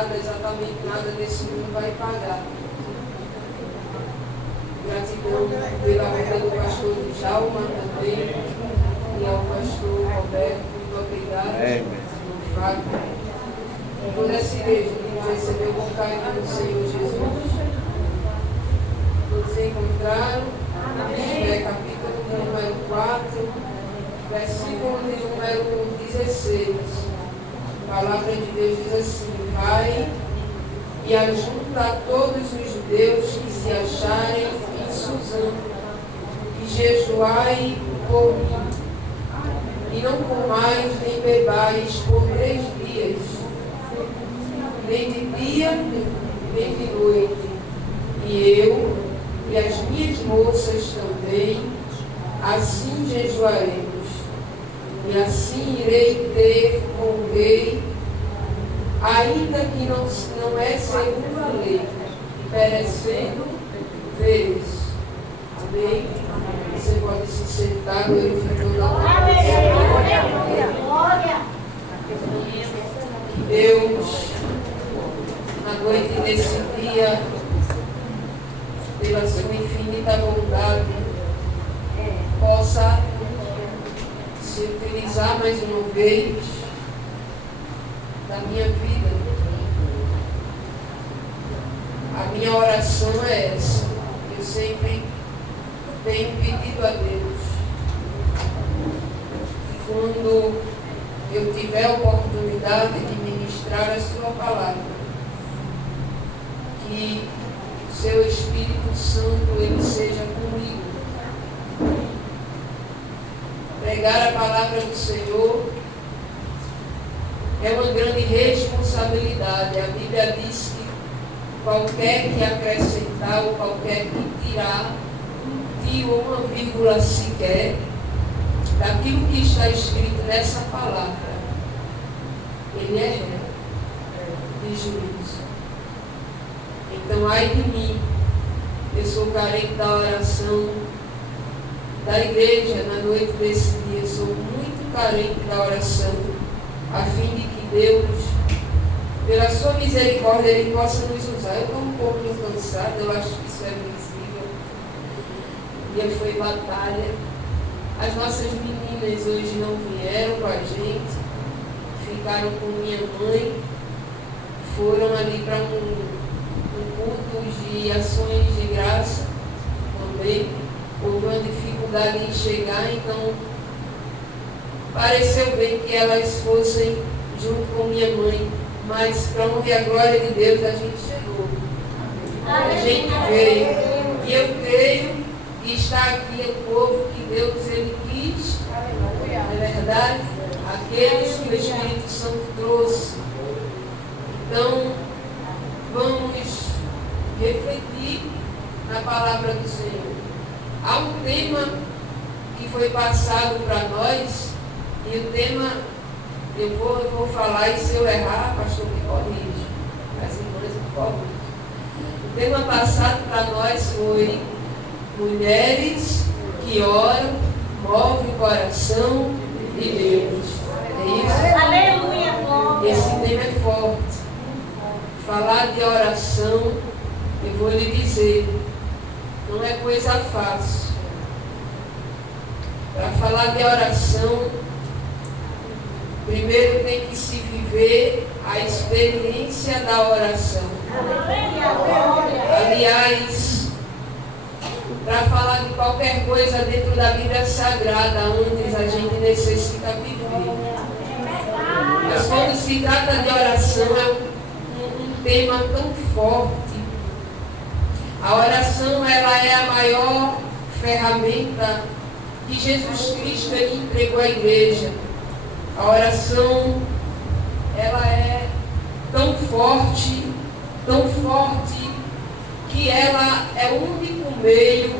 nada, exatamente nada desse mundo vai pagar. Gratidão pela vida do pastor Djalma também e ao pastor Roberto. Muito obrigado pelo fato por essa igreja que nos recebeu com carinho do Senhor Jesus. Nos encontraram, capítulo número 4, versículo número 16. A palavra de Deus diz assim: vai e ajunta a todos os judeus que se acharem em Suzã, e jejuai por mim, e não comais nem bebais por 3 dias, nem de dia, nem de noite, e eu e as minhas moças também, assim jejuaremos, e assim irei ter com o rei, ainda que não é segundo a lei, perecendo deles. Amém? Você pode se sentar, glorificando a Deus. Deus, na noite desse dia, pela sua infinita bondade, possa se utilizar mais uma vez da minha vida. A minha oração é essa. Eu sempre tenho pedido a Deus, quando eu tiver a oportunidade de ministrar a sua palavra, que o seu Espírito Santo ele seja comigo. Pregar a palavra do Senhor é uma grande responsabilidade. A Bíblia diz que qualquer que acrescentar ou qualquer que tirar um tio ou uma vírgula sequer daquilo que está escrito nessa palavra, ele é réu de juízo. Então, ai de mim, eu sou carente da oração da igreja na noite desse dia. Eu sou muito carente da oração, a fim de que Deus, pela sua misericórdia, Ele possa nos usar. Eu estou um pouco cansada, eu acho que isso é visível. O dia foi batalha. As nossas meninas hoje não vieram com a gente, ficaram com minha mãe, foram ali para um culto de ações de graça também. Houve uma dificuldade em chegar, então pareceu bem que elas fossem junto com minha mãe, mas para honra e a glória de Deus a gente chegou. A gente veio. E eu creio que está aqui o povo que Deus ele quis, não é verdade? Aqueles que o Espírito Santo trouxe. Então, vamos refletir na palavra do Senhor. Há um tema que foi passado para nós, e o tema, eu vou falar, e se eu errar, pastor me corrige, as irmãs me corrigem. O tema passado para nós foi mulheres que oram, movem o coração de Deus. É isso? Aleluia! Esse tema é forte. Falar de oração, eu vou lhe dizer, não é coisa fácil. Para falar de oração, primeiro tem que se viver a experiência da oração. Aliás, para falar de qualquer coisa dentro da Bíblia Sagrada, antes a gente necessita viver. Mas quando se trata de oração, é um tema tão forte. A oração, ela é a maior ferramenta que Jesus Cristo ele entregou à igreja. A oração, ela é tão forte, que ela é o único meio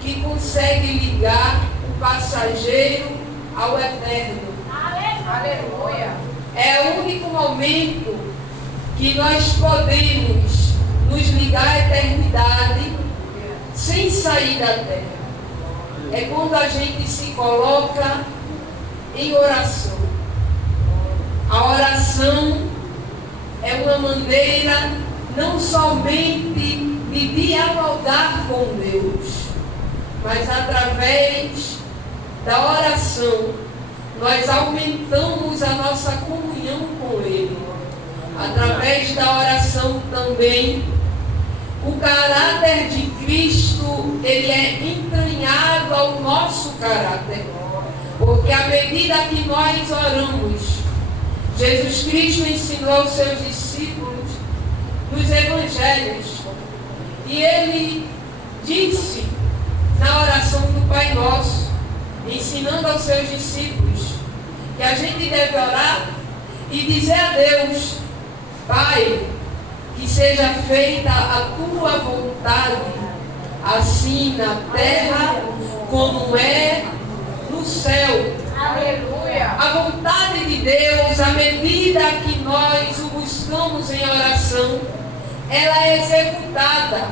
que consegue ligar o passageiro ao eterno. Aleluia! É o único momento que nós podemos nos ligar à eternidade sem sair da terra. É quando a gente se coloca em oração. A oração é uma maneira não somente de dialogar com Deus, mas através da oração nós aumentamos a nossa comunhão com Ele. Através da oração também o caráter de Cristo, ele é entranhado ao nosso caráter, porque à medida que nós oramos, Jesus Cristo ensinou aos seus discípulos nos evangelhos, e ele disse na oração do Pai Nosso, ensinando aos seus discípulos que a gente deve orar e dizer a Deus: Pai, que seja feita a tua vontade, assim na terra como é no céu. Aleluia! A vontade de Deus, à medida que nós o buscamos em oração, ela é executada.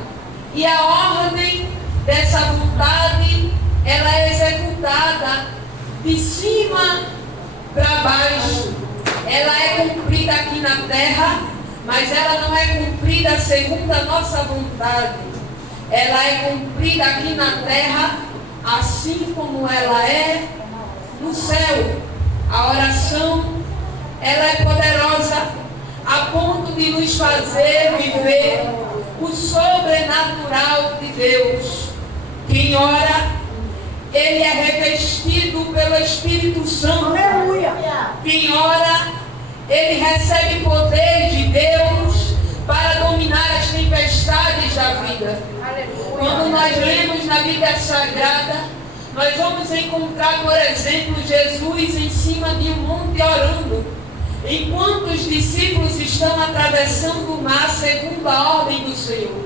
E a ordem dessa vontade, ela é executada de cima para baixo. Ela é cumprida aqui na terra, mas ela não é cumprida segundo a nossa vontade. Ela é cumprida aqui na terra, assim como ela é no céu. A oração, ela é poderosa a ponto de nos fazer viver o sobrenatural de Deus. Quem ora, ele é revestido pelo Espírito Santo. Aleluia. Quem ora, ele recebe poder de Deus para dominar as tempestades da vida. Aleluia. Quando nós lemos na Bíblia Sagrada, nós vamos encontrar, por exemplo, Jesus em cima de um monte orando, enquanto os discípulos estão atravessando o mar segundo a ordem do Senhor.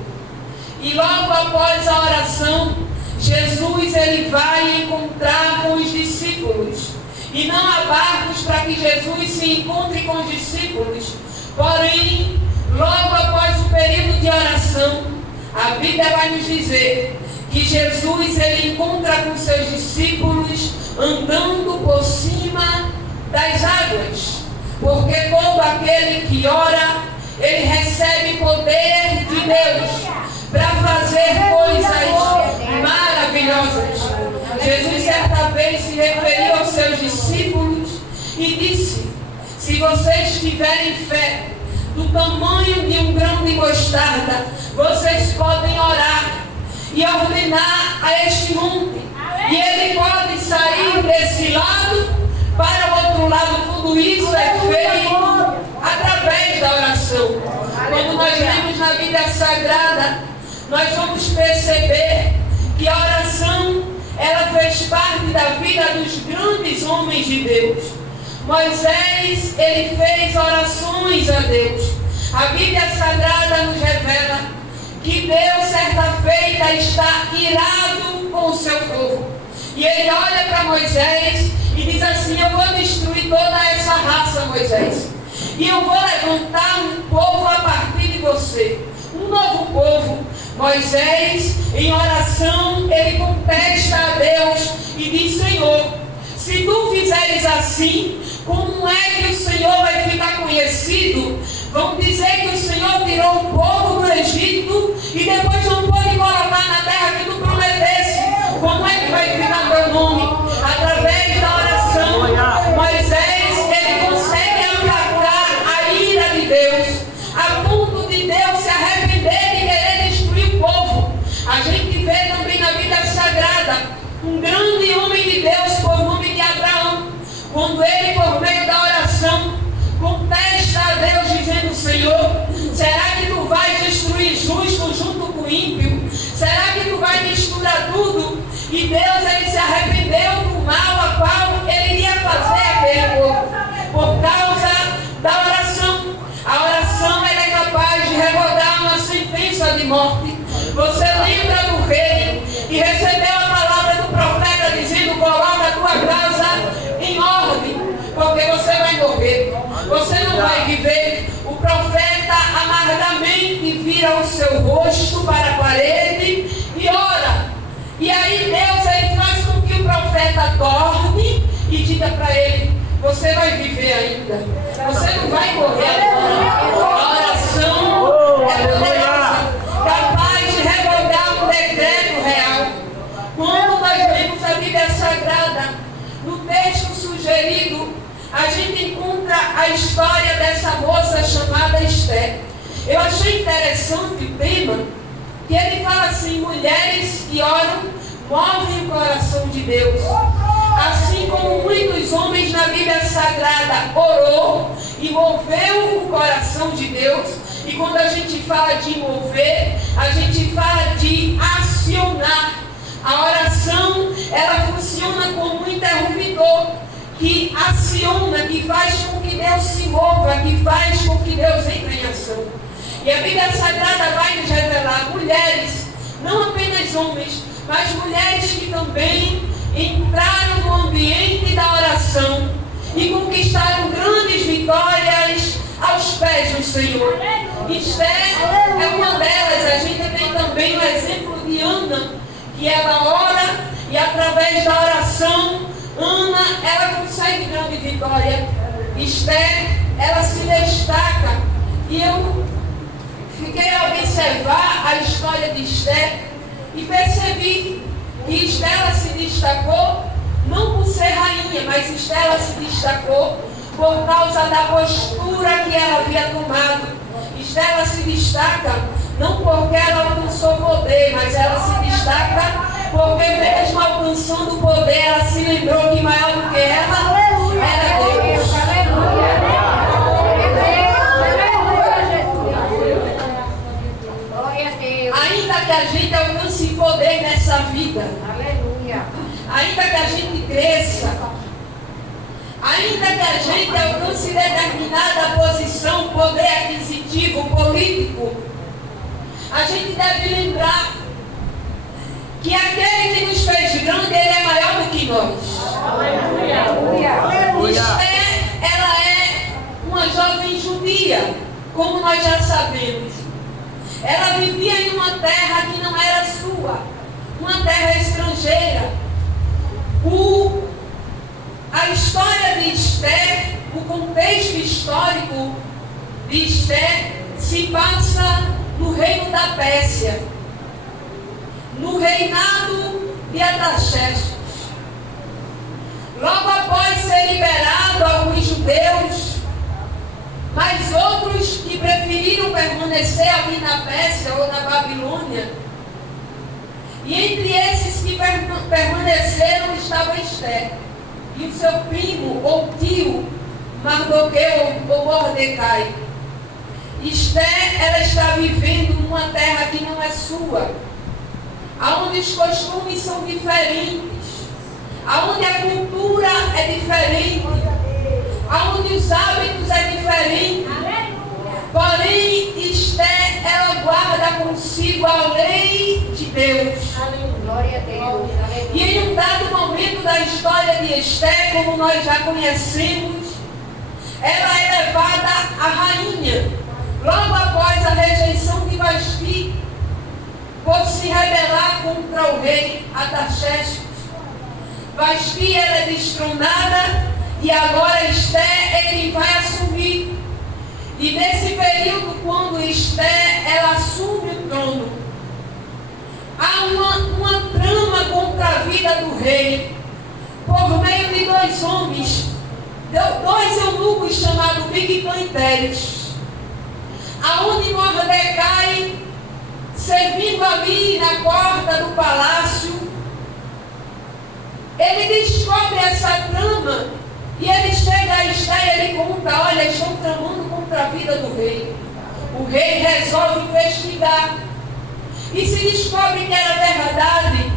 E logo após a oração, Jesus ele vai encontrar com os discípulos. E não há barcos para que Jesus se encontre com os discípulos. Porém, logo após o período de oração, a Bíblia vai nos dizer que Jesus ele encontra com seus discípulos andando por cima das águas. Porque todo aquele que ora, ele recebe poder de Deus para fazer coisas maravilhosas. Jesus certa vez se referiu aos seus discípulos e disse: se vocês tiverem fé do tamanho de um grão de mostarda, vocês podem orar e ordenar a este monte, e ele pode sair desse lado para o outro lado. Tudo isso é feito através da oração. Quando nós lemos na Bíblia Sagrada, nós vamos perceber que a oração, ela fez parte da vida dos grandes homens de Deus. Moisés, ele fez orações a Deus. A Bíblia Sagrada nos revela que Deus, certa feita, está irado com o seu povo. E ele olha para Moisés e diz assim: eu vou destruir toda essa raça, Moisés, e eu vou levantar um povo a partir de você, um novo povo. Moisés, em oração, ele contesta a Deus e diz: Senhor, se tu fizeres assim, como é que o Senhor vai ficar conhecido? Vão dizer que o Senhor tirou o povo do Egito e depois não pôde colocar na terra que tu prometesse. Como é que vai ficar teu nome? Através da oração, Moisés, ele consegue aplacar a ira de Deus, a ponto de Deus se arrepender de querer destruir o povo. A gente vê também na Bíblia Sagrada um grande homem de Deus por nome de Abraão, quando ele, por meio da oração, contesta a Deus dizendo: Senhor, será que tu vais destruir justo junto com o ímpio? Será que tu vais misturar tudo? E Deus, ele se arrependeu do mal a qual ele iria fazer aquele povo, por causa da oração. A oração, ela é capaz de revogar uma sentença de morte. Você lembra do rei que recebeu a palavra do profeta dizendo: coloca a tua casa em ordem, porque você vai morrer, você não vai viver. O profeta amargamente vira o seu rosto para a parede e ora. E aí Deus, ele faz com que o profeta dorme e diga para ele: você vai viver ainda, você não vai morrer agora. a história dessa moça chamada Esther. Eu achei interessante o tema, que ele fala assim: mulheres que oram movem o coração de Deus. Assim como muitos homens na Bíblia Sagrada orou e moveu o coração de Deus. E quando a gente fala de mover, a gente fala de acionar. A oração, ela funciona como um interruptor que aciona, que faz com que Deus se mova, que faz com que Deus entre em ação. E a Bíblia Sagrada vai nos revelar mulheres, não apenas homens, mas mulheres que também entraram no ambiente da oração e conquistaram grandes vitórias aos pés do Senhor. Esther é uma delas. A gente tem também o exemplo de Ana, que ela ora e através da oração, Ana, ela consegue grande vitória. Esther, ela se destaca. E eu fiquei a observar a história de Esther e percebi que Esther, ela se destacou não por ser rainha, mas Esther, ela se destacou por causa da postura que ela havia tomado. Esther, ela se destaca não porque ela alcançou poder, mas ela se destaca porque mesmo alcançando o poder, ela se lembrou que maior do que ela era Deus. Ainda que a gente alcance poder nessa vida, ainda que a gente cresça, ainda que a gente alcance determinada posição, poder aquisitivo, político, a gente deve lembrar que aquele que nos fez grande, ele é maior do que nós. Esther, ela é uma jovem judia, como nós já sabemos. Ela vivia em uma terra que não era sua, uma terra estrangeira. A história de Esther, o contexto histórico de Esther, se passa no reino da Pérsia, no reinado de Artaxerxes. Logo após ser liberado alguns judeus, mas outros que preferiram permanecer ali na Pérsia ou na Babilônia, e entre esses que permaneceram estava Esther e o seu primo ou tio Mardoqueu ou Mordecai. Esther, ela está vivendo numa terra que não é sua, aonde os costumes são diferentes, aonde a cultura é diferente, aonde os hábitos é diferente. Porém, Esther, ela guarda consigo a lei de Deus. Glória a Deus. E em um dado momento da história de Esther, como nós já conhecemos, ela é levada a rainha, logo após a rejeição de Vasti, por se rebelar contra o rei Artaxerxes. Vasti, ela é destronada e agora Esther é quem vai assumir. E nesse período, quando Esther, ela assume o trono, há uma trama contra a vida do rei, por meio de dois homens, dois eunucos chamados Bigtan e Teres, aonde Mordecai, servindo ali na porta do palácio, ele descobre essa trama. E ele chega a Esther e ele conta: olha, estão tramando contra a vida do rei. O rei resolve investigar. E se descobre que era verdade,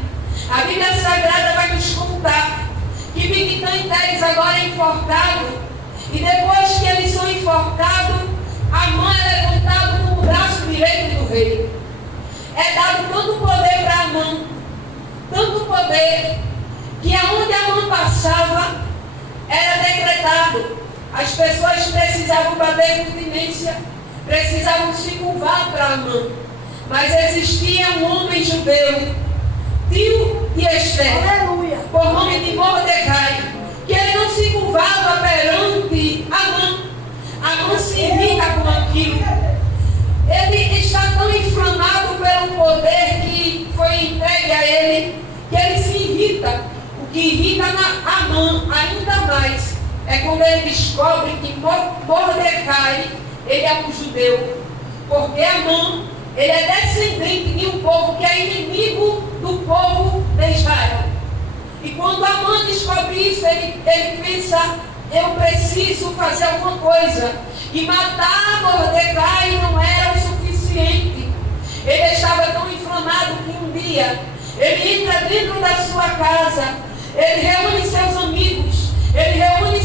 a Bíblia Sagrada vai nos contar que Bigtan e Teres agora é enforcado. E depois que eles são enforcados, a mão é levantada como o braço direito do rei. É dado tanto poder para a mão, tanto poder, que aonde a mão passava, era decretado. As pessoas precisavam bater continência, precisavam se curvar para Amã. Mas existia um homem judeu, tio de Esther, aleluia, por nome de Mordecai, que ele não se curvava perante Amã. Amã se irrita com aquilo. Ele está tão inflamado pelo poder que foi entregue a ele, que ele se irrita. O que irrita Amã ainda mais é quando ele descobre que Mordecai, ele é um judeu, porque Amã, ele é descendente de um povo que é inimigo do povo de Israel. E quando Amã descobre isso, ele pensa, eu preciso fazer alguma coisa. E matar Mordecai não era o suficiente. Ele estava tão inflamado que um dia, ele entra dentro da sua casa, ele reúne seus amigos, ele reúne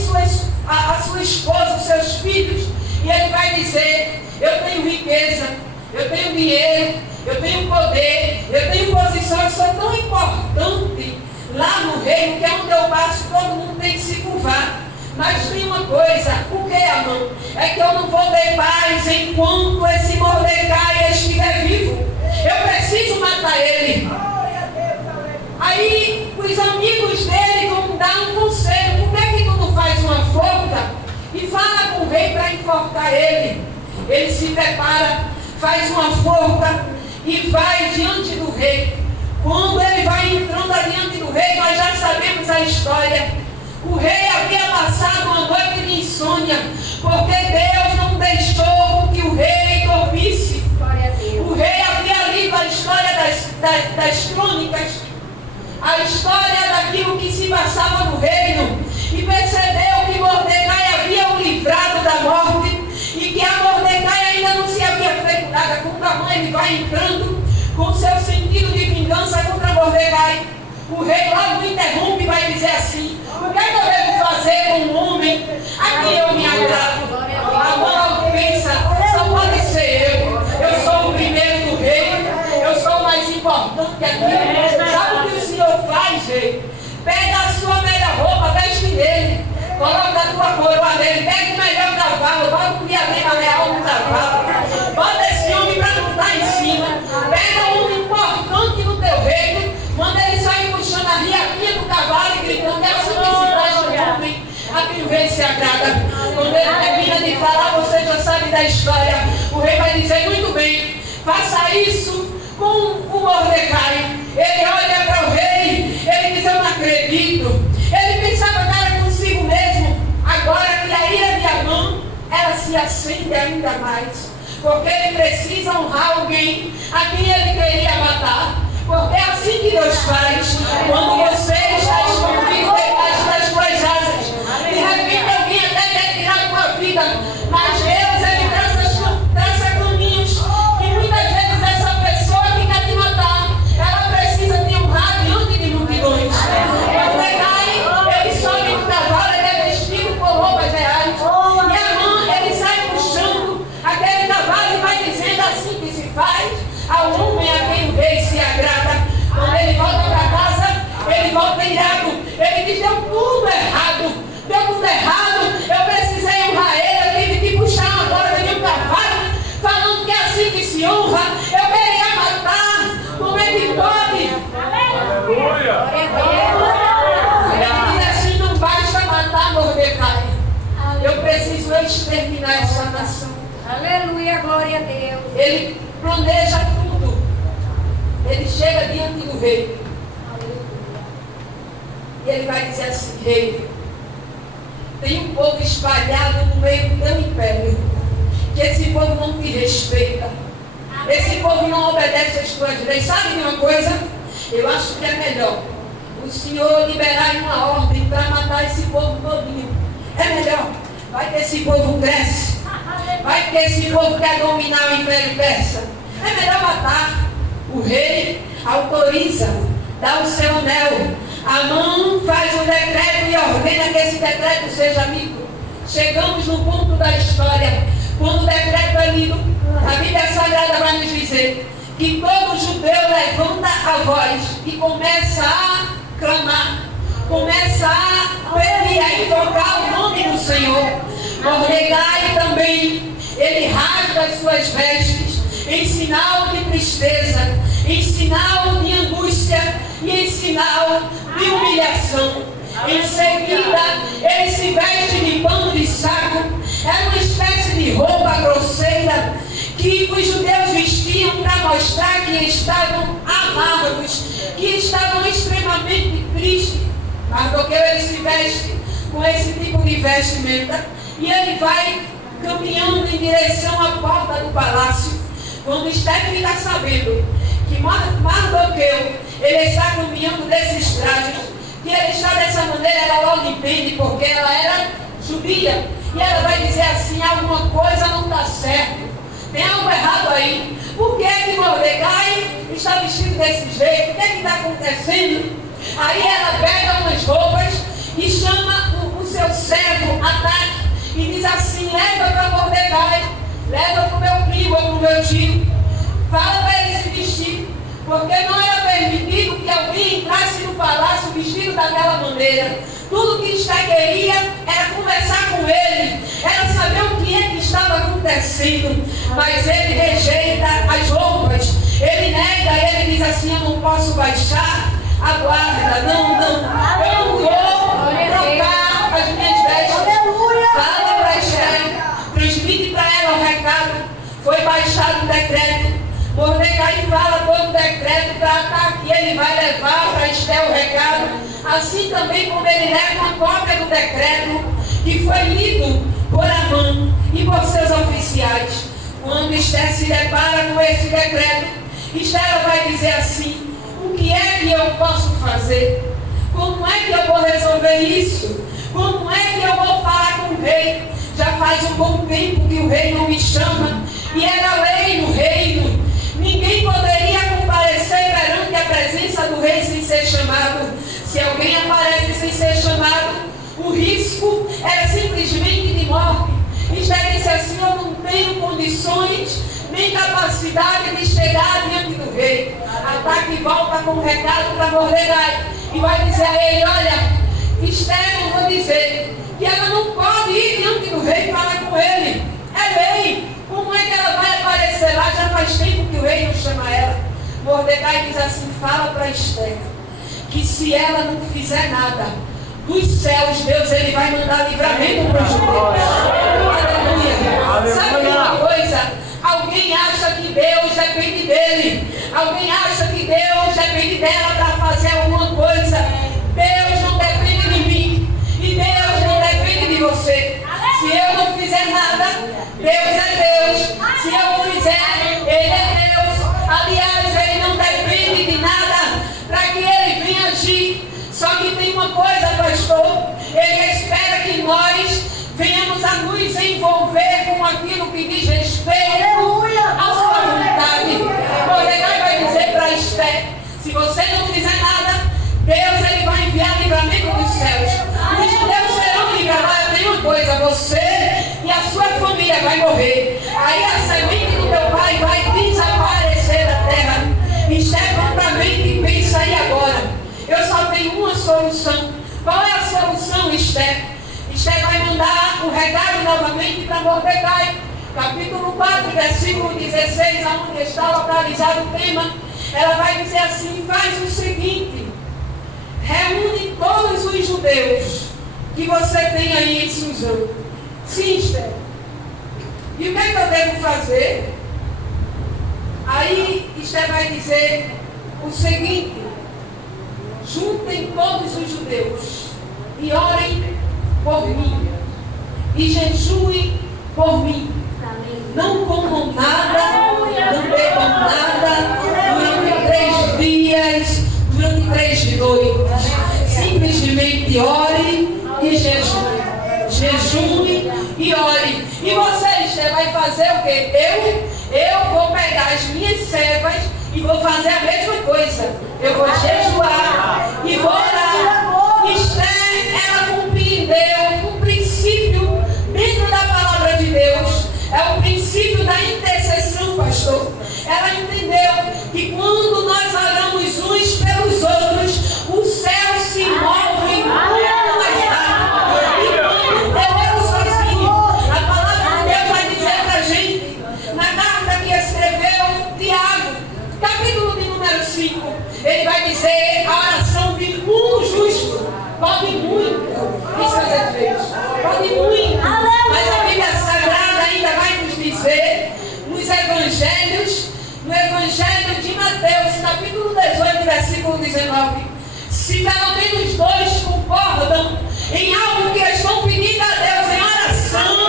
a sua esposa, os seus filhos, e ele vai dizer, eu tenho riqueza, eu tenho dinheiro, eu tenho poder, eu tenho posição, eu sou tão importante lá no reino, que é onde eu passo, todo mundo tem que se curvar. Mas tem uma coisa, o que, Amã? É que eu não vou ter paz enquanto esse Mordecai estiver vivo. Eu preciso matar ele. Aí os amigos dele vão dar um conselho. Por que tu não faz uma forca e fala com o rei para enforcar ele? Ele se prepara, faz uma forca e vai diante do rei. Quando ele vai entrando adiante do rei, nós já sabemos a história. O rei havia passado uma noite de insônia, porque Deus não deixou que o rei dormisse. O rei havia lido a história das crônicas, a história daquilo que se passava no reino, e percebeu que Mordecai havia o livrado da morte, e que a Mordecai ainda não se havia feito nada. Quando a mãe ele vai entrando com seu sentido de vingança contra Mordecai, o rei logo interrompe e vai dizer assim, o que é que eu devo fazer com um homem a quem eu me agrado? A mão pensa, só pode ser eu sou o primeiro do reino, eu sou o mais importante aqui. Sabe o que o Senhor faz, rei? Pega a sua melhor roupa, veste nele, coloca a tua coroa nele, pega o melhor cavalo, bota o diadema real no cavalo, bota esse homem para montar em cima, pega um importante no teu reino, manda ele sair puxando a riapinha do cavalo e gritando, é assim que se faz no homem, a quem o rei se agrada. Quando ele termina de falar, você já sabe da história. O rei vai dizer, muito bem, faça isso com o Mordecai. Ele olha para o rei, ele diz, eu não acredito. Ele pensava que era consigo mesmo, agora que a ira de Amã, ela se acende ainda mais, porque ele precisa honrar alguém a quem ele queria matar. Porque é assim que Deus faz. Quando você está escondido debaixo das tuas asas, de repente alguém até quer tirar a tua vida, mas Deus, ele traça caminhos, e muitas vezes essa pessoa que quer te matar, ela precisa te honrar diante de multidões. Mordecai, ele sobe no cavalo, ele é vestido com roupas reais, e Amã, ele sai puxando aquele cavalo e vai dizendo, assim que se faz ao homem a quem o rei se agrada. Quando ele volta para casa, ele volta irado. Ele diz, deu tudo errado, eu precisei honrar ele, eu tive que puxar uma corda de um cavalo, falando que é assim que se honra, eu queria matar, como é que pode? Ele diz assim, não basta matar Mordecai, eu preciso exterminar essa nação. Aleluia, glória a Deus. Ele planeja tudo. Ele chega diante do rei. E ele vai dizer assim, rei, tem um povo espalhado no meio do teu império, que esse povo não te respeita, esse povo não obedece às tuas leis. Sabe de uma coisa? Eu acho que é melhor o Senhor liberar uma ordem para matar esse povo todinho. É melhor. Vai que esse povo cresce, vai que esse povo quer dominar o império persa. É melhor matar. O rei autoriza, dá o seu anel. Amã faz o decreto e ordena que esse decreto seja amigo. Chegamos no ponto da história, quando o decreto é lido, a Bíblia Sagrada vai nos dizer que todo judeu levanta a voz e começa a clamar, começa a pedir, a invocar o nome do Senhor. Mordecai também, ele rasga as suas vestes em sinal de tristeza, em sinal de angústia e em sinal de humilhação. Em seguida, ele se veste de pano de saco. Era uma espécie de roupa grosseira que os judeus vestiam para mostrar que estavam amargos, que estavam extremamente tristes. Mardoqueu, ele se veste com esse tipo de vestimenta E ele vai caminhando em direção à porta do palácio. Quando Esther fica sabendo que Mardoqueu, ele está caminhando desses trajes, que ele está dessa maneira, ela logo entende, porque ela era judia. E ela vai dizer assim: alguma coisa não está certo, tem algo errado aí. Por que que Mordecai está vestido desse jeito? O que está acontecendo? Aí ela pega umas roupas e chama o seu servo Ataque e diz assim: leva para Mordecai, leva para o meu primo ou para o meu tio, fala para ele se vestir, porque não era permitido que alguém entrasse no palácio vestido daquela maneira. Tudo que Esther queria era conversar com ele, era saber o que é que estava acontecendo. Mas ele rejeita as roupas, ele nega, ele diz assim: eu não posso baixar a guarda, não, eu não vou trocar as minhas vestes. Fala para Esther, transmite para ela o recado. Foi baixado o decreto. Mordecai fala todo o decreto para Ataque, ele vai levar para Esther o recado. Assim também como ele leva uma cópia do decreto que foi lido por Amã e por seus oficiais. Quando Esther se depara com esse decreto, Esther vai dizer assim: o que é que eu posso fazer? Como é que eu vou resolver isso? Como é que eu vou falar com o rei? Já faz um bom tempo que o rei não me chama, e era lei no reino. Ninguém poderia comparecer perante a presença do rei sem ser chamado. Se alguém aparece sem ser chamado, o risco era simplesmente de morte. Esther disse assim: eu não tenho condições nem capacidade de chegar diante do rei. Ataque volta com um recado para Mordecai e vai dizer a ele: olha, Esther, eu vou dizer que ela não pode ir diante do rei e falar com ele. É lei. Como é que ela vai aparecer lá? Já faz tempo que o rei não chama ela. Mordecai diz assim: fala para Esther que se ela não fizer nada, dos céus, Deus, ele vai mandar livramento para os judeus. Aleluia. Sabe uma coisa? Alguém acha que Deus depende dele. Alguém acha que Deus depende dela para fazer alguma coisa. Deus não depende de mim. E Deus não depende de você. Se eu não fizer nada, Deus é Deus. Se eu fizer, Ele é Deus. Aliás, Ele não depende de nada para que Ele venha agir. Só que tem uma coisa, pastor: Ele espera que nós venhamos a nos envolver com aquilo que diz respeito à sua vontade. Mordecai vai dizer para Esther: se você não fizer nada, Deus ele vai enviar livramento dos céus. Os judeus serão livrados de uma coisa: você e a sua família vai morrer. Aí a semente do teu pai vai desaparecer da terra. Esther prontamente pensa: e agora? Eu só tenho uma solução. Qual é a solução, Esther? Esther vai mandar o recado novamente para Mordecai. Capítulo 4, versículo 16, onde está localizado o tema. Ela vai dizer assim: faz o seguinte, reúne todos os judeus que você tem aí em Suzã. Sim, Esther. E o que é que eu devo fazer? Aí Esther vai dizer o seguinte: juntem todos os judeus e orem por mim e jejuem por mim. Não comam nada, não bebam nada durante 3 dias, durante 3 noites. Simplesmente ore e jejuem. Jejuem e ore. E você, Esther, vai fazer o quê? Eu vou pegar as minhas servas e vou fazer a mesma coisa. Eu vou jejuar e vou orar. Esther, ela compreendeu um princípio dentro da palavra de Deus. É o princípio da intercessão, pastor. Ela entendeu que quando nós oramos uns pelos outros, o céu se move muito mais rápido. E quando eu sozinho, a palavra de Deus vai dizer para a gente, na carta que escreveu Tiago, capítulo de número 5, ele vai dizer: a oração de um justo pode muito em seus efeitos. Pode muito. Mas a Bíblia Sagrada ainda vai nos dizer, nos evangelhos, no Evangelho de Mateus, capítulo 18, versículo 19, se pelo menos 2 concordam em algo que estão pedindo a Deus em oração,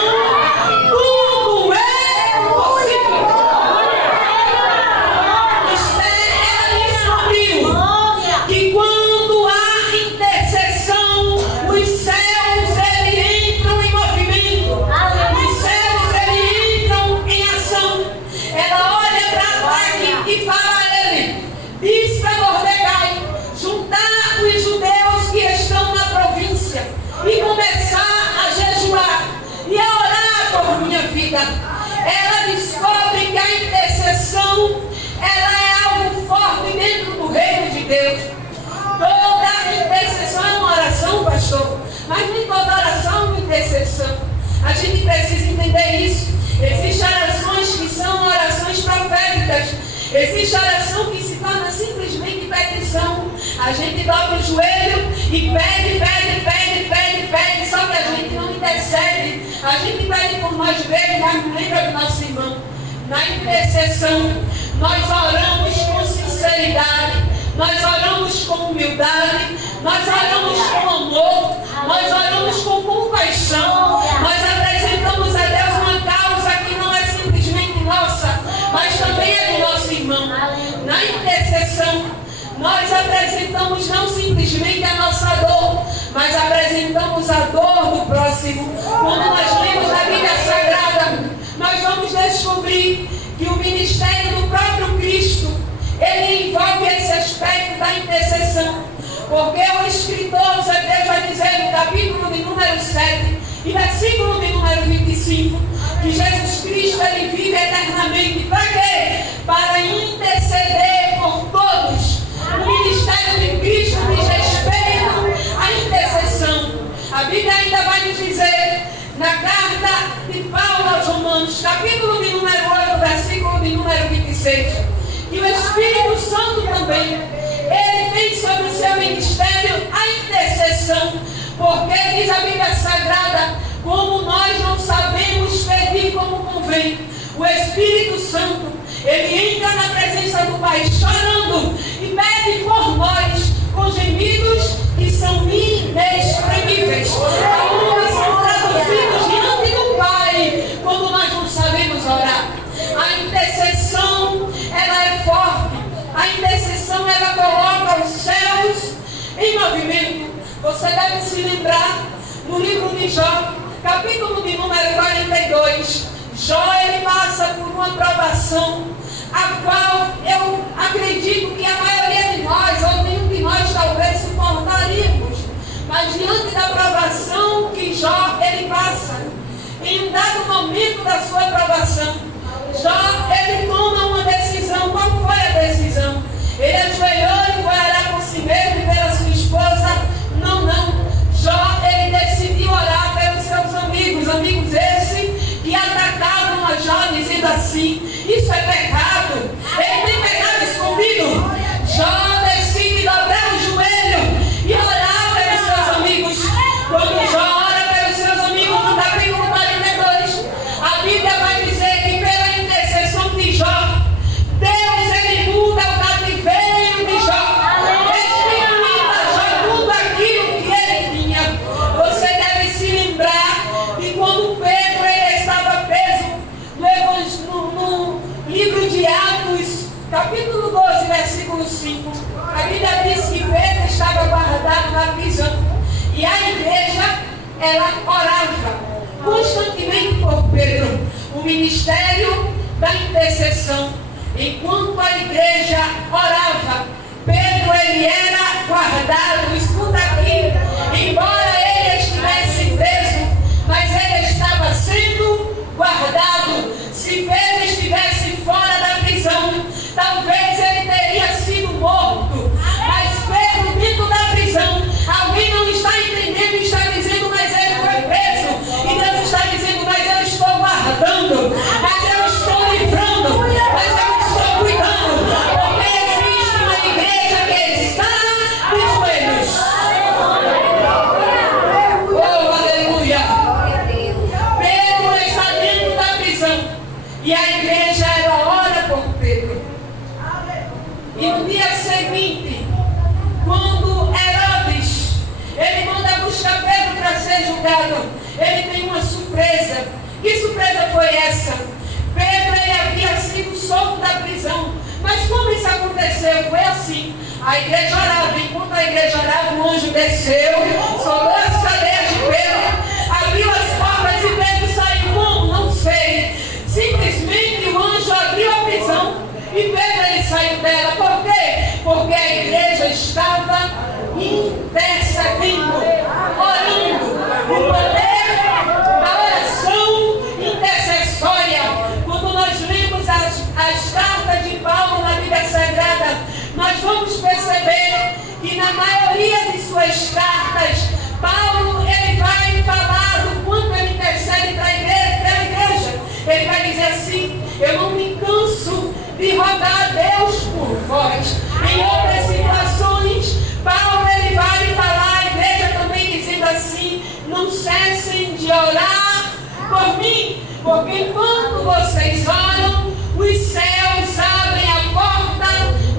intercessão. A gente precisa entender isso. Existem orações que são orações proféticas. Existe oração que se torna simplesmente petição. A gente dobra o joelho e pede, só que a gente não intercede. A gente pede por nós mesmos, mas não lembra do nosso irmão. Na intercessão, nós oramos com sinceridade, nós oramos com humildade, nós oramos com amor, nós oramos com compaixão, nós apresentamos a Deus uma causa que não é simplesmente nossa, mas também é do nosso irmão. Na intercessão, nós apresentamos não simplesmente a nossa dor, mas apresentamos a dor do próximo. Quando nós lemos a Bíblia Sagrada, nós vamos descobrir que o ministério do próprio Cristo, ele envolve esse aspecto da intercessão. Porque o escritor dos Hebreus vai dizer no capítulo de número 7 e versículo de número 25, que Jesus Cristo, ele vive eternamente. Para quê? Para interceder por todos. O ministério de Cristo diz respeito à intercessão. A Bíblia ainda vai nos dizer, na carta de Paulo aos Romanos, capítulo de número 8, versículo de número 26, que o Espírito Santo também, ele tem sobre o seu ministério a intercessão, porque diz a Bíblia Sagrada, como nós não sabemos pedir como convém, o Espírito Santo, ele entra na presença do Pai chorando e pede por nós com gemidos que são inexprimíveis. Aonde são traduzidos diante do Pai quando nós não sabemos orar. A intercessão, ela é forte. A intercessão, ela coloca os céus em movimento. Você deve se lembrar no livro de Jó, capítulo de número 42. Jó, ele passa por uma provação, a qual eu acredito que a maioria de nós, ou nenhum de nós talvez suportaríamos. Mas diante da provação que Jó, ele passa, em um dado momento da sua provação, Jó, ele toma uma decisão. Qual foi a decisão? Ele ajoelhou e foi orar por si mesmo e pela sua esposa? Não. Jó, ele decidiu orar pelos seus amigos esses que atacavam a Jó, dizendo assim, isso é pecado, ele tem pecado escondido. Jó decide dobrar o joelho e orar pelos seus amigos. Quando Jó ora pelos seus amigos, no capítulo 42, a Bíblia vai dizer que pela intercessão de Jó, Deus, ele muda o cativeiro de Jó, restituindo a Jó tudo aquilo que ele tinha. Você deve se lembrar que quando Pedro, ele estava preso no livro de Atos, capítulo 12, versículo 5, a Bíblia diz que Pedro estava guardado na prisão e a igreja, ela orava constantemente por Pedro. O ministério da intercessão, enquanto a igreja orava, Pedro, ele era guardado. Escuta aqui, embora ele estivesse preso, mas ele estava sendo guardado. Se Pedro estivesse fora da prisão, talvez ele teria sido morto. Mas Pedro, dentro da prisão, alguém não está entendendo e está dizendo, mas ele foi preso. E Deus está dizendo, mas eu estou guardando, mas eu estou livrando, mas eu estou cuidando. Porque existe uma igreja que está de joelhos. Oh, aleluia! Pedro está dentro da prisão e a igreja, ela ora por Pedro. E no dia seguinte, quando Herodes, ele manda buscar Pedro para ser julgado, ele tem uma surpresa. Que surpresa foi essa? Pedro, ele havia sido solto da prisão. Mas como isso aconteceu? Foi assim. A igreja orava. Enquanto a igreja orava, o anjo desceu, soltou as cadeias de Pedro, abriu as portas e Pedro saiu. Como? Não sei. Simplesmente o anjo abriu a prisão e Pedro, ele saiu dela. Por quê? Porque a igreja estava intercedendo, orando. O poder da oração intercessória. Quando nós lemos as cartas de Paulo na Bíblia Sagrada, nós vamos perceber que na maioria de suas cartas, Paulo, ele vai Porque enquanto vocês oram, os céus abrem a porta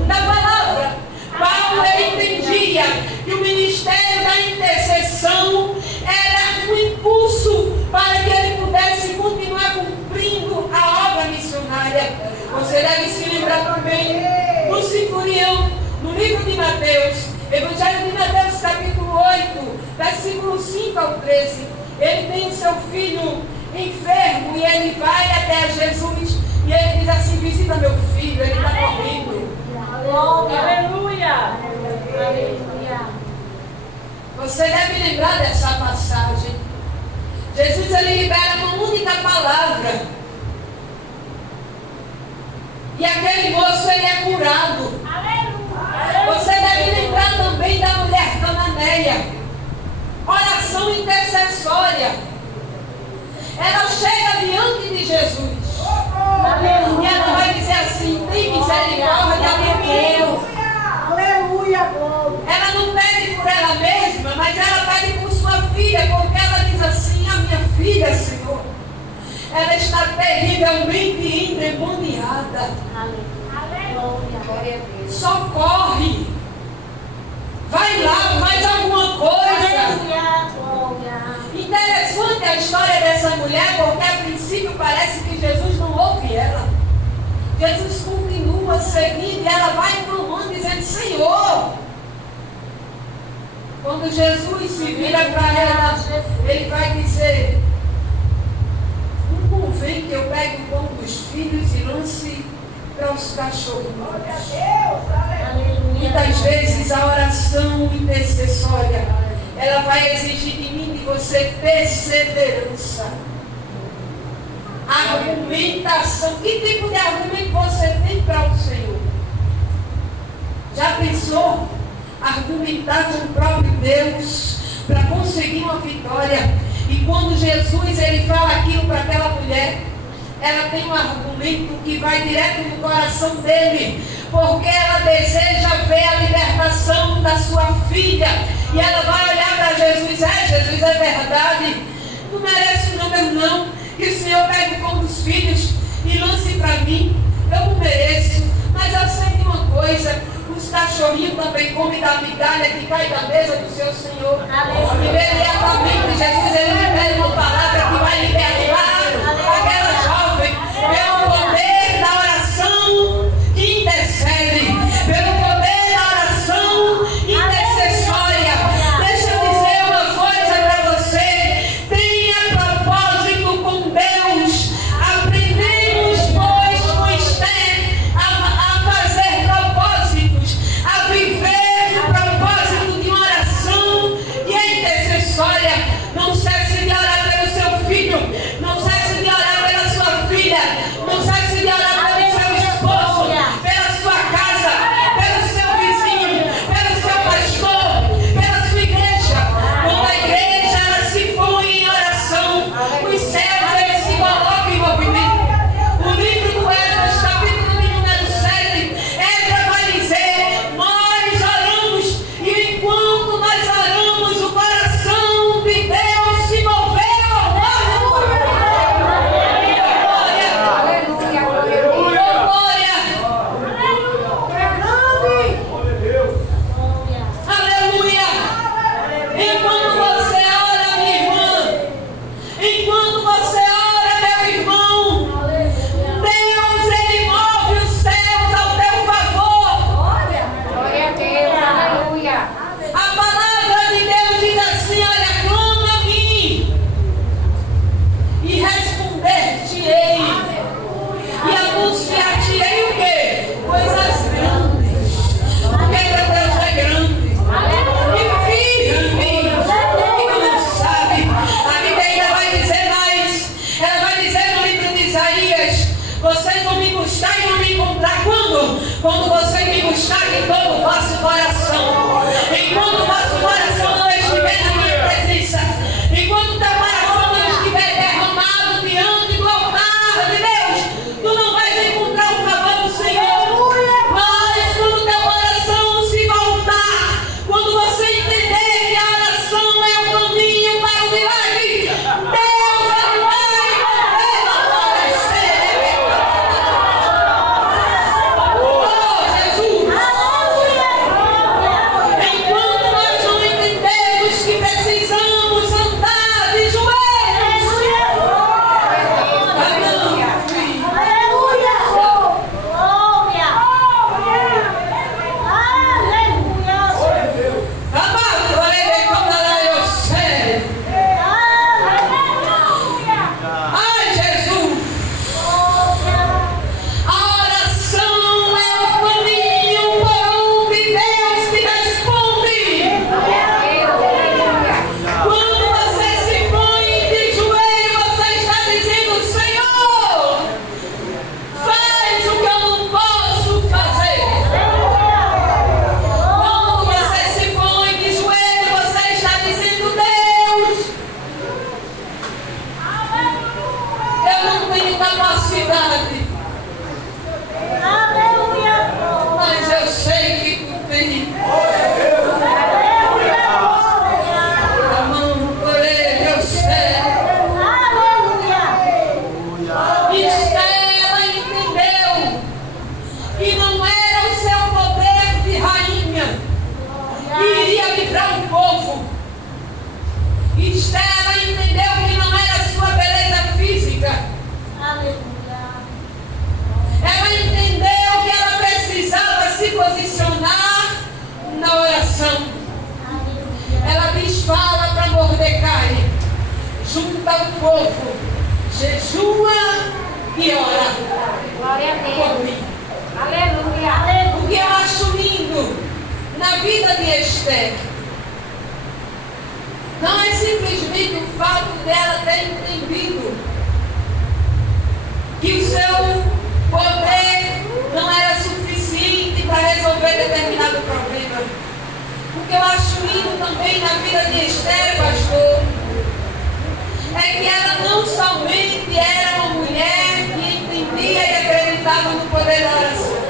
da palavra. Paulo entendia que o ministério da intercessão era um impulso para que ele pudesse continuar cumprindo a obra missionária. Você deve se lembrar também do centurião, no livro de Mateus, Evangelho de Mateus, capítulo 8, versículo 5 ao 13. Ele tem o seu filho enfermo e ele vai até Jesus e ele diz assim: visita meu filho, ele está morrendo. Aleluia. Você deve lembrar dessa passagem. Jesus ele libera uma única palavra e aquele moço ele é curado. Você deve lembrar também da mulher cananeia. Oração intercessória. Ela chega diante de Jesus. E ela vai dizer assim: tem misericórdia de mim. Aleluia. Ela não pede por ela mesma, mas ela pede por sua filha, porque ela diz assim: a minha filha, Senhor, ela está terrivelmente endemoniada. Socorre. Vai lá, faz alguma coisa. Interessante a história dessa mulher, porque a princípio parece que Jesus não ouve ela. Jesus continua seguindo e ela vai clamando, dizendo: Senhor. Quando Jesus se vira para ela, ele vai dizer: não convém que eu pegue o pão dos filhos e lance para os cachorros. Muitas vezes a oração intercessória, ela vai exigir de mim, de você, perseverança, argumentação. Que tipo de argumento você tem para o Senhor? Já pensou argumentar com o próprio Deus para conseguir uma vitória? E quando Jesus ele fala aquilo para aquela mulher, ela tem um argumento que vai direto no coração dele, porque ela deseja ver a libertação da sua filha. E ela vai olhar para Jesus: Jesus, é verdade, não mereço não, meu não, que o Senhor pegue o pão dos filhos e lance para mim. Eu não mereço, mas eu sei de uma coisa: os cachorrinhos também comem da migalha que cai da mesa do seu Senhor. Imediatamente Jesus ele libera uma palavra que vai libertar aquela jovem pelo poder da oração que intercede, pelo poder da oração intercessória. Deixa eu dizer uma coisa para você: tenha propósito com Deus. Aprendemos, pois, com Esther a fazer propósitos, a viver o propósito de uma oração que é intercessória. Não cesse de orar pelo seu filho, não cesse de orar pela sua filha, não cesse de orar pelo seu esposo, pela sua casa, pelo seu vizinho, pelo seu pastor, pela sua igreja. Quando a igreja ela se põe em oração, os céus eles se colocam em movimento. O livro do Esdras, capítulo de número 7, Esdras vai dizer: nós oramos, e enquanto nós oramos, o coração de Deus se moveu. Aleluia! Enquanto você ora, minha irmã, enquanto você ora, meu irmão, Deus ele move os céus ao teu favor. Glória a Deus. Aleluia. A palavra de Deus diz assim: olha, clama a mim e responder-te-ei e anunciar-te-ei o quê? Coisas grandes. Porque teu Deus é grande e firme, e tu não sabe. A Bíblia ainda vai dizer mais. Ela vai dizer no livro de Isaías: vocês vão me buscar e vão me encontrar quando? Quando vocês me buscarem de todo o vosso coração. Enquanto o vosso coração não estiver na minha presença, enquanto o teu coração não estiver derramado diante do altar de Deus, tu não vais encontrar o favor do Senhor. Mas quando o teu coração se voltar, quando você entender que a oração é o caminho para o milagre, Deus ele vai mover capacidade. Mas eu sei que tu tem a mão por ele, eu sei. Estela entendeu que não era o seu poder de rainha que iria livrar o povo. Estela entendeu que não era a sua beleza física. Ela entendeu que ela precisava se posicionar na oração. Ela diz, fala para Mordecai, junta o povo, jejua e ora. Glória a Por Deus. mim. Aleluia. O que eu acho lindo na vida de Esther não é simplesmente o fato dela ter entendido que o seu poder não era suficiente para resolver determinado problema. O que eu acho lindo também na vida de Esther, pastor, é que ela não somente era uma mulher que entendia e acreditava no poder da oração,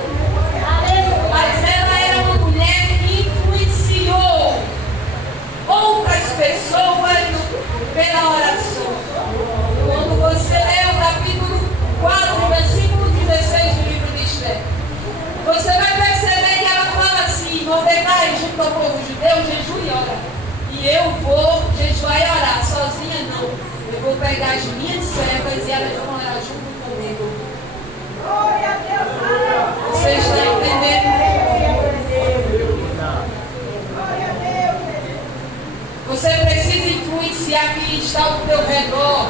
mas ela era uma mulher que influenciou outras pessoas pela oração. Quando você lê o capítulo 4, versículo 16 do livro de Esther, você vai perceber que ela fala assim, Mordecai, junto ao povo judeu, jejua e ora. E eu vou jejuar e orar, sozinha não. Eu vou pegar as minhas servas e elas vão orar junto comigo. Você está entendendo? Você precisa influenciar quem está ao teu redor.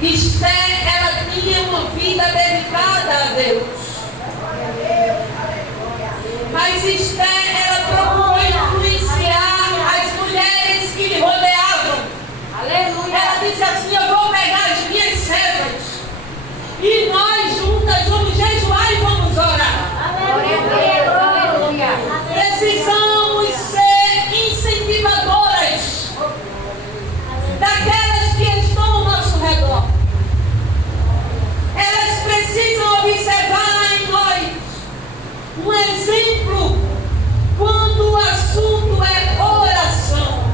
Esther, ela tinha uma vida dedicada a Deus. Mas Esther, ela procurou influenciar as mulheres que lhe rodeavam. Aleluia. Ela disse assim, eu vou pegar as minhas servas e nós juntas vamos jejuar e vamos orar. Glória a Deus. Aleluia. Precisamos ser incentivadoras daquelas que estão ao nosso redor. Elas precisam observar em nós um exemplo quando o assunto é oração.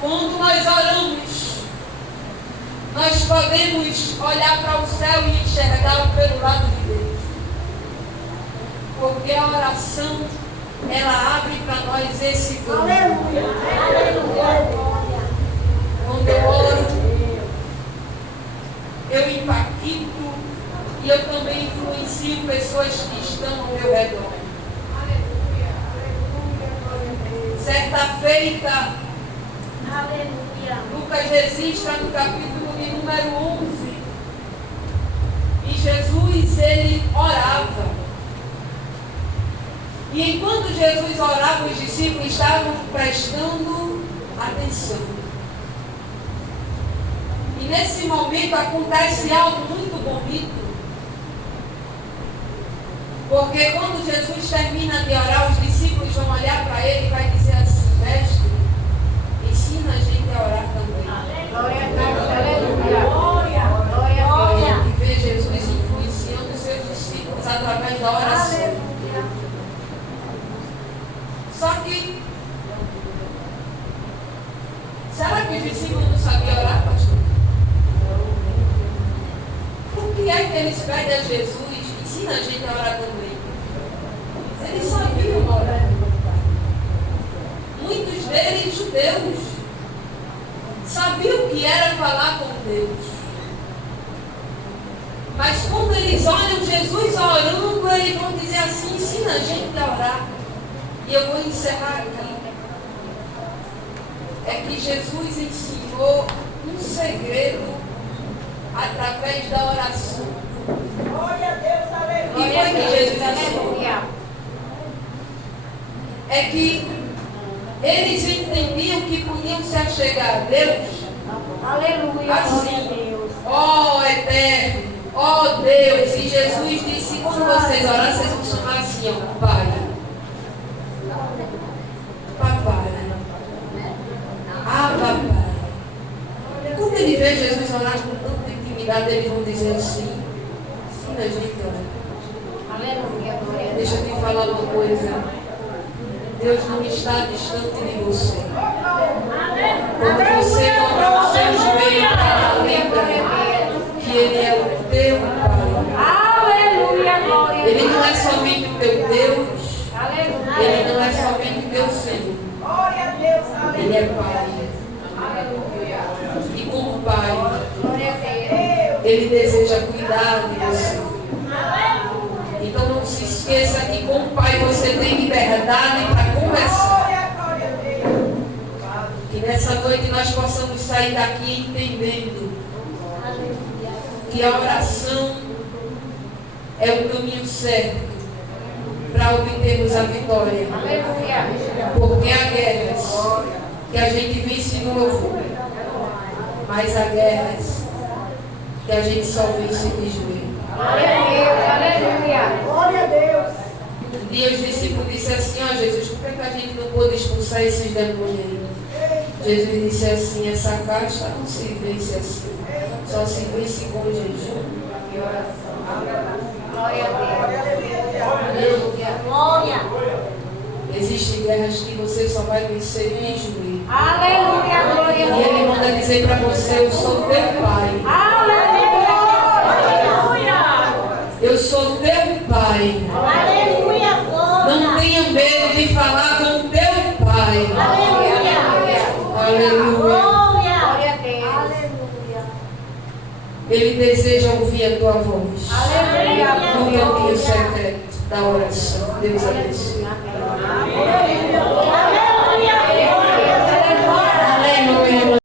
Quando nós oramos, nós podemos olhar para o céu e enxergar pelo lado de Deus. Porque a oração, ela abre para nós esse caminho. Quando eu oro, eu impacto e eu também influencio pessoas que estão ao meu redor. Certa feita, Lucas registra no capítulo de número 11, e Jesus, ele orava. E enquanto Jesus orava, os discípulos estavam prestando atenção. E nesse momento acontece algo muito bonito. Porque quando Jesus termina de orar, os discípulos vão olhar para ele e vai dizer assim, mestre, ensina a gente a orar também. Glória a Deus. Aleluia. Glória a A Deus. gente vê Jesus influenciando os seus discípulos através da oração. Só que, será que os discípulos não sabiam orar, pastor? Por que é que eles pedem a Jesus, ensina a gente a orar também? Eles sabiam orar. Muitos deles, judeus, sabiam o que era falar com Deus. Mas quando eles olham Jesus orando, eles vão dizer assim, ensina a gente a orar. E eu vou encerrar aqui. É que Jesus ensinou um segredo através da oração. E foi que Jesus ensinou. Aleluia. É que eles entendiam que podiam se achegar a Deus Aleluia. assim, ó eterno, ó Deus. E Jesus disse, quando vocês orarem, vocês vão chamar assim, ó, Pai. Papai. Ah, papai. Como ele vê Jesus orar com tanta intimidade, eles vão dizer assim: ensina a gente a orar. Aleluia, glória a Deus. Deixa eu te falar uma coisa. Deus não está distante de você. Quando você dobrar o seu joelho para lembrar que Ele é o teu Pai. Aleluia, glória a Deus. Ele não é somente o teu Deus. Aleluia. Ele não é somente o teu Senhor. Ele é Pai. E como Pai, Glória a Deus. Ele deseja cuidar de você. Então não se esqueça que com o Pai você tem liberdade para conversar. Que nessa noite nós possamos sair daqui entendendo que a oração é o caminho certo para obtermos a vitória. Aleluia. Porque há guerras que a gente vence no louvor, mas há guerras que a gente só vence de joelho. Glória a Deus. Aleluia. Glória a Deus. Um dia os discípulos disseram assim: ó Jesus, por que a gente não pôde expulsar esses demônios aí? Jesus disse assim: essa caixa não se vence assim, só se vence com jejum e oração. Glória a Deus. Glória. Existem guerras que você só vai vencer de joelho. Aleluia, glória a E Ele Deus. manda dizer para você: eu sou teu Pai. Aleluia. Eu sou teu Pai. Aleluia, glória. Não tenha medo de falar com teu Pai. Aleluia. Aleluia. Glória a Deus. Aleluia. Ele deseja ouvir a tua voz. Aleluia. No caminho secreto da oração. Deus abençoe. Amém.